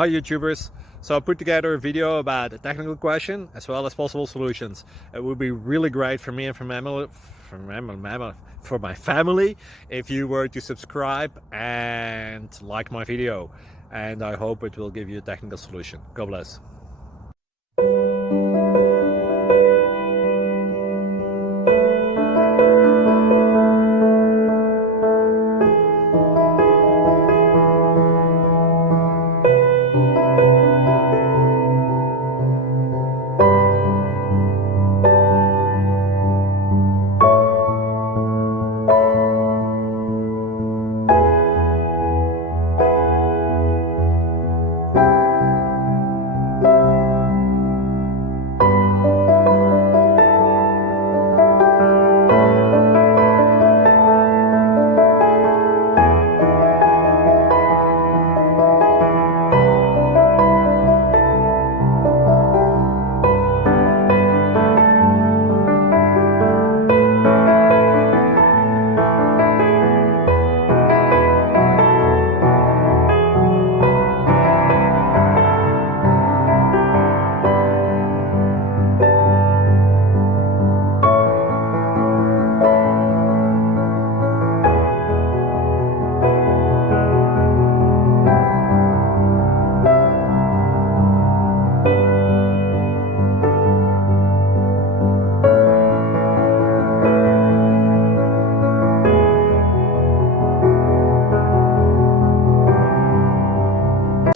Hi YouTubers! So I put together a video about a technical question as well as possible solutions. It would be really great for me and for my family if you were to subscribe and like my video, and I hope it will give you a technical solution. God bless.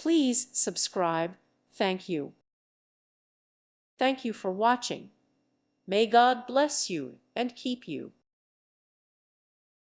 Please subscribe. Thank you. Thank you for watching. May God bless you and keep you.